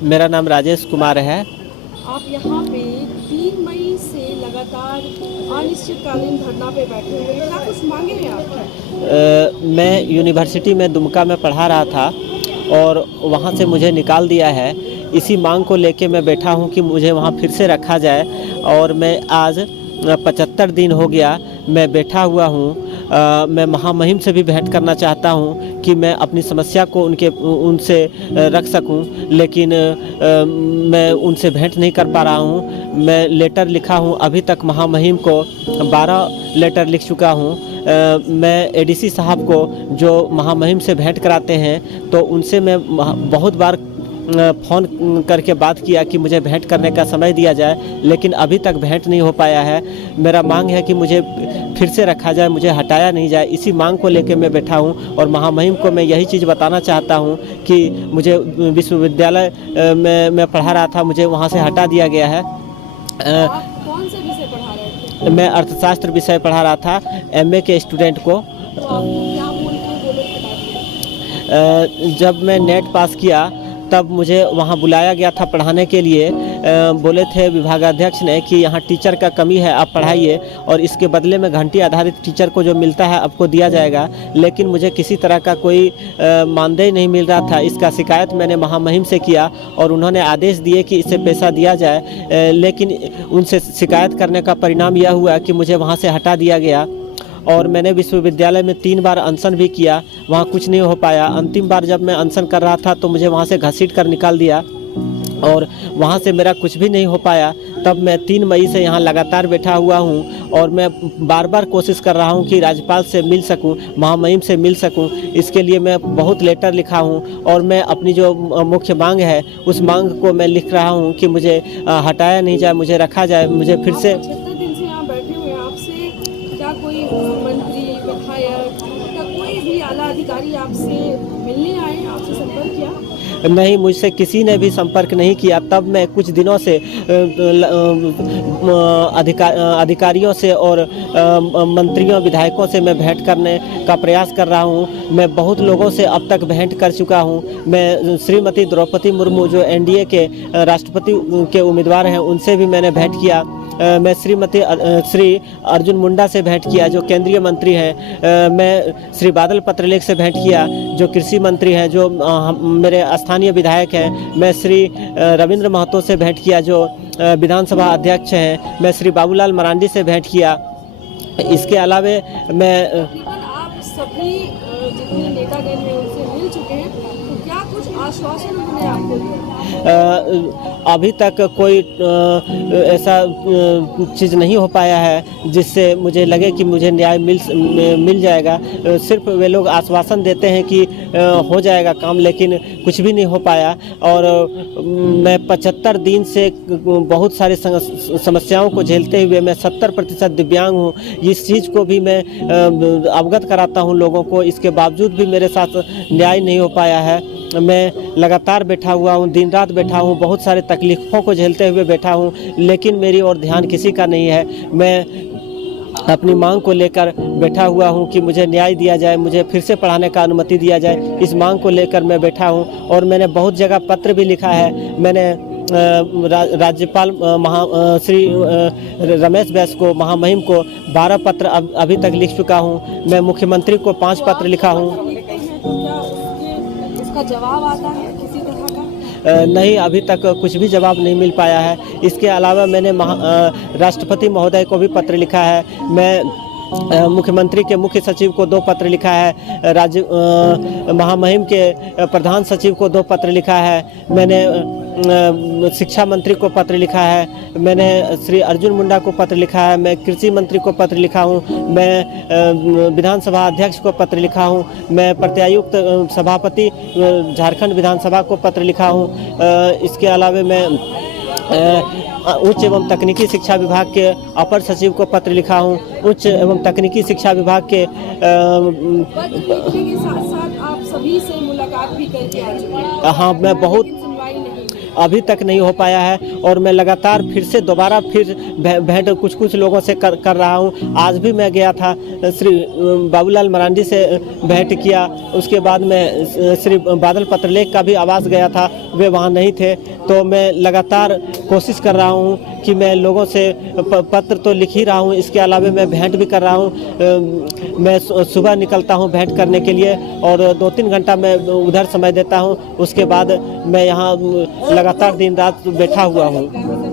मेरा नाम राजेश कुमार है। आप यहाँ पे 3 मई से लगातार अनिश्चितकालीन धरना पे बैठे हुए हैं, क्या कुछ मांगे हैं आपकी? मैं यूनिवर्सिटी में दुमका में पढ़ा रहा था और वहाँ से मुझे निकाल दिया है। इसी मांग को लेके मैं बैठा हूँ कि मुझे वहाँ फिर से रखा जाए और मैं आज 75 दिन हो गया मैं बैठा हुआ हूँ। मैं महामहिम से भी भेंट करना चाहता हूँ कि मैं अपनी समस्या को उनसे रख सकूँ, लेकिन मैं उनसे भेंट नहीं कर पा रहा हूँ। मैं लेटर लिखा हूँ, अभी तक महामहिम को 12 लेटर लिख चुका हूँ। मैं एडीसी साहब को जो महामहिम से भेंट कराते हैं तो उनसे मैं बहुत बार फ़ोन करके बात किया कि मुझे भेंट करने का समय दिया जाए, लेकिन अभी तक भेंट नहीं हो पाया है। मेरा मांग है कि मुझे फिर से रखा जाए, मुझे हटाया नहीं जाए। इसी मांग को लेकर मैं बैठा हूँ और महामहिम को मैं यही चीज़ बताना चाहता हूँ कि मुझे विश्वविद्यालय में मैं पढ़ा रहा था, मुझे वहाँ से हटा दिया गया है। आप कौन से विषय पढ़ा रहे थे? मैं अर्थशास्त्र विषय पढ़ा रहा था एमए के स्टूडेंट को। तो आपको क्या बोल के वो लोग हटा दिए? जब मैं नेट पास किया तब मुझे वहाँ बुलाया गया था पढ़ाने के लिए। बोले थे विभागाध्यक्ष ने कि यहाँ टीचर का कमी है, आप पढ़ाइए और इसके बदले में घंटी आधारित टीचर को जो मिलता है आपको दिया जाएगा। लेकिन मुझे किसी तरह का कोई मानदेय नहीं मिल रहा था। इसका शिकायत मैंने महामहिम से किया और उन्होंने आदेश दिए कि इसे पैसा दिया जाए, लेकिन उनसे शिकायत करने का परिणाम यह हुआ कि मुझे वहाँ से हटा दिया गया। और मैंने विश्वविद्यालय में 3 बार अनशन भी किया, वहाँ कुछ नहीं हो पाया। अंतिम बार जब मैं अनशन कर रहा था तो मुझे वहाँ से घसीट कर निकाल दिया और वहाँ से मेरा कुछ भी नहीं हो पाया। तब मैं 3 मई से यहाँ लगातार बैठा हुआ हूँ और मैं बार बार कोशिश कर रहा हूँ कि राज्यपाल से मिल सकूँ, महामहिम से मिल सकूँ। इसके लिए मैं बहुत लेटर लिखा हूँ और मैं अपनी जो मुख्य मांग है उस मांग को मैं लिख रहा हूँ कि मुझे हटाया नहीं जाए, मुझे रखा जाए, मुझे फिर से। 75 दिन से यहाँ बैठे हुए हैं, आपसे क्या कोई मंत्री, विधायक या कोई भी आला अधिकारी आपसे मिलने आए, आपसे संपर्क किया? नहीं, मुझसे किसी ने भी संपर्क नहीं किया। तब मैं कुछ दिनों से अधिकारियों से और मंत्रियों विधायकों से मैं भेंट करने का प्रयास कर रहा हूं। मैं बहुत लोगों से अब तक भेंट कर चुका हूं। मैं श्रीमती द्रौपदी मुर्मू जो एनडीए के राष्ट्रपति के उम्मीदवार हैं उनसे भी मैंने भेंट किया। मैं श्री अर्जुन मुंडा से भेंट किया जो केंद्रीय मंत्री हैं। मैं श्री बादल पत्रलेख से भेंट किया जो कृषि मंत्री हैं, जो मेरे स्थानीय विधायक हैं। मैं श्री रविंद्र महतो से भेंट किया जो विधानसभा अध्यक्ष हैं। मैं श्री बाबूलाल मरांडी से भेंट किया। इसके अलावा मैं आप सभी जितने नेतागण हैं उनसे मिल चुके हैं, तो क्या कुछ आश्वासन उन्होंने आपको दिया? अभी तक कोई ऐसा चीज़ नहीं हो पाया है जिससे मुझे लगे कि मुझे न्याय मिल जाएगा। सिर्फ वे लोग आश्वासन देते हैं कि हो जाएगा काम, लेकिन कुछ भी नहीं हो पाया। और मैं 75 दिन से बहुत सारी समस्याओं को झेलते हुए मैं 70% दिव्यांग हूँ। इस चीज़ को भी मैं अवगत कराता हूँ लोगों को, इसके बावजूद भी मेरे साथ न्याय नहीं हो पाया है। मैं लगातार बैठा हुआ हूँ, दिन रात बैठा हूँ, बहुत सारे तकलीफ़ों को झेलते हुए बैठा हूँ, लेकिन मेरी ओर ध्यान किसी का नहीं है। मैं अपनी मांग को लेकर बैठा हुआ हूँ कि मुझे न्याय दिया जाए, मुझे फिर से पढ़ाने का अनुमति दिया जाए। इस मांग को लेकर मैं बैठा हूँ और मैंने बहुत जगह पत्र भी लिखा है। मैंने राज्यपाल श्री रमेश बैस को, महामहिम को 12 पत्र अभी तक लिख चुका हूँ। मैं मुख्यमंत्री को 5 पत्र लिखा हूँ। इसका जवाब आता है किसी तरह का? नहीं, अभी तक कुछ भी जवाब नहीं मिल पाया है। इसके अलावा मैंने राष्ट्रपति महोदय को भी पत्र लिखा है। मैं मुख्यमंत्री के मुख्य सचिव को 2 पत्र लिखा है। महामहिम के प्रधान सचिव को 2 पत्र लिखा है। मैंने शिक्षा मंत्री को पत्र लिखा है। मैंने श्री अर्जुन मुंडा को पत्र लिखा है। मैं कृषि मंत्री को पत्र लिखा हूँ। मैं विधानसभा अध्यक्ष को पत्र लिखा हूँ। मैं प्रत्यायुक्त सभापति झारखंड विधानसभा को पत्र लिखा हूँ। इसके अलावा मैं उच्च एवं तकनीकी शिक्षा विभाग के अपर सचिव को पत्र लिखा हूँ। उच्च एवं तकनीकी शिक्षा विभाग के साथ साथ आप सभी से मुलाकात भी करके आ चुके हैं। हाँ, मैं बहुत अभी तक नहीं हो पाया है और मैं लगातार फिर से दोबारा फिर भेंट कुछ लोगों से कर रहा हूँ। आज भी मैं गया था, श्री बाबूलाल मरांडी से भेंट किया। उसके बाद मैं श्री बादल पत्रलेख का भी आवास गया था, वे वहाँ नहीं थे। तो मैं लगातार कोशिश कर रहा हूँ कि मैं लोगों से पत्र तो लिख ही रहा हूँ, इसके अलावा मैं भेंट भी कर रहा हूँ। मैं सुबह निकलता हूँ भेंट करने के लिए और 2-3 घंटा मैं उधर समय देता हूँ। उसके बाद मैं यहाँ लगातार दिन रात बैठा हुआ हूँ।